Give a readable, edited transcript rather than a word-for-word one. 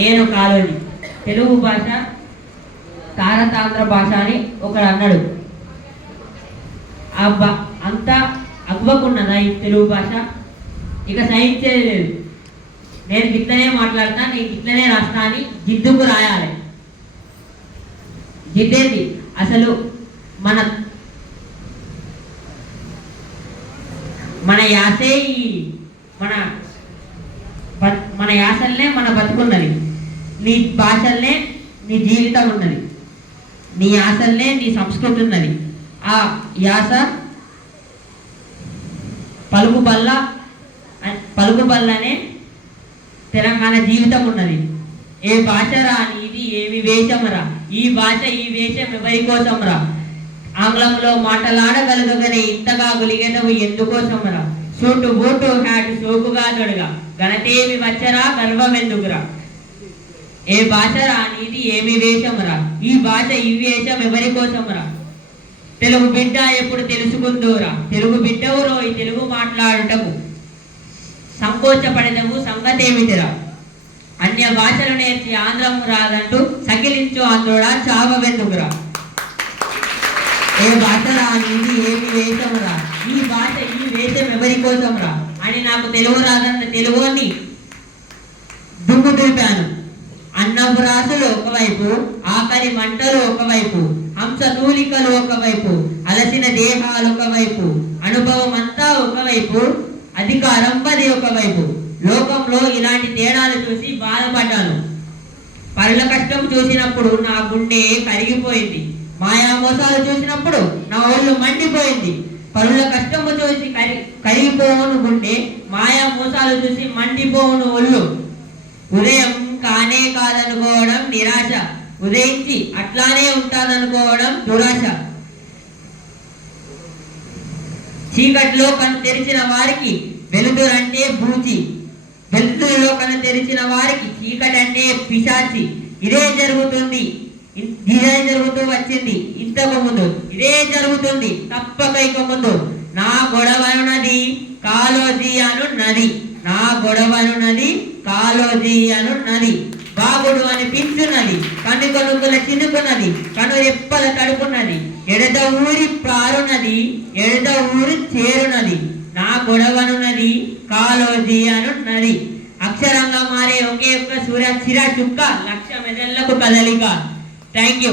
నేను కాలోజీ. తెలుగు భాష తారతాంధ్ర భాష అని ఒకడు అన్నాడు. అంతా అవ్వకున్నదా ఈ తెలుగు భాష? ఇక సహించేది లేదు. నేను గిట్లనే మాట్లాడతా, నేను గిట్లనే రాస్తా అని జిద్దుకు రాయాలి. జిద్దేంది అసలు? మన మన యాసే మన యాసల్నే మన బతుకున్నది. నీ భాషల్నే నీ జీవితం ఉన్నది. నీ యాసల్నే నీ సంస్కృతి ఉన్నది. ఆ యాస పలుకుబల్లనే తెలంగాణ జీవితం ఉన్నది. ఏ భాష రా నీది, ఏమి వేషమరా, ఈ భాష ఈ వేషం ఎవరి కోసం రా, ఆంగ్లంలో మాటలాడగలుగనే ఇంతగా గులిగెనవు ఎందుకోసమరా, సూటు బూటు హ్యాట్ సోకుగా తొడగా ఘనతేమి వచ్చరా గర్వం ఎందుకురా, ఏ భాష రా నీది ఏమి వేషమరా, ఈ భాష ఈ వేషం ఎవరి కోసమరా, తెలుగు బిడ్డ ఎప్పుడు తెలుసుకుందోరా, తెలుగు బిడ్డవురో ఈ తెలుగు మాట్లాడటము సంకోచపడటము సంగతేమిటిరా, అన్య భాషలు నేర్చి ఆంధ్రము రాదంటూ సకిలించు ఆంధ్రుడా చావెందుకురా, ఏ భాష రా నీది ఏమి వేషమురా, ఈ భాష ఈ వేషం ఎవరి కోసం రా అని నాకు తెలుగు రాదన్న తెలుగుని దుమ్ము దులిపాను. అన్నపు రాసులు ఒకవైపు, ఆకలి మంటలు ఒకవైపు, హంసతూలికలు ఒకవైపు, అలసిన దేహాలు ఒకవైపు, అనుభవం అంతా ఒకవైపు, అధికారం పది ఒకవైపు. లోకంలో ఇలాంటి తేడాలు చూసి బాధపడ్డాను. పరుల కష్టం చూసినప్పుడు నా గుండె కరిగిపోయింది. మాయా మోసాలు చూసినప్పుడు నా ఒళ్ళు మండిపోయింది. పరుల కష్టము చూసి కరిగిపోవును గుండె, మాయా మోసాలు చూసి మండిపోవును ఒళ్ళు. ఉదయం కానే కాదనుకోవడం నిరాశ, ఉదయించి అట్లానే ఉంటాననుకోవడం దురాశ. చీకటిలో కన్ను తెరిచిన వారికి వెలుతురంటే బూచి, వెలుతురులో కన్ను తెరిచిన వారికి చీకటి అంటే పిశాచి. ఇదే జరుగుతూ వచ్చింది ఇంతకు ముందు, ఇదే జరుగుతుంది తప్పక ఇక ముందు. నా గొడవనున్నది కాలోజీ అనున్నది, నా గొడవనున్నది కాలోజీ అనున్నది. బాగుడు అనిపించున్నది, కను కొనుక్కుల చినుకున్నది, కను రెప్పల తడుపున్నది, ఎడద ఊరి పారున్నది, ఎడద ఊరి చేరున్నది. నా గొడవనున్నది కాలోజీ అనున్నది. అక్షరంగా మారే ఒకే ఒక్క చిరా చుక్క, లక్ష మెదళ్లకు కదలిక. Thank you.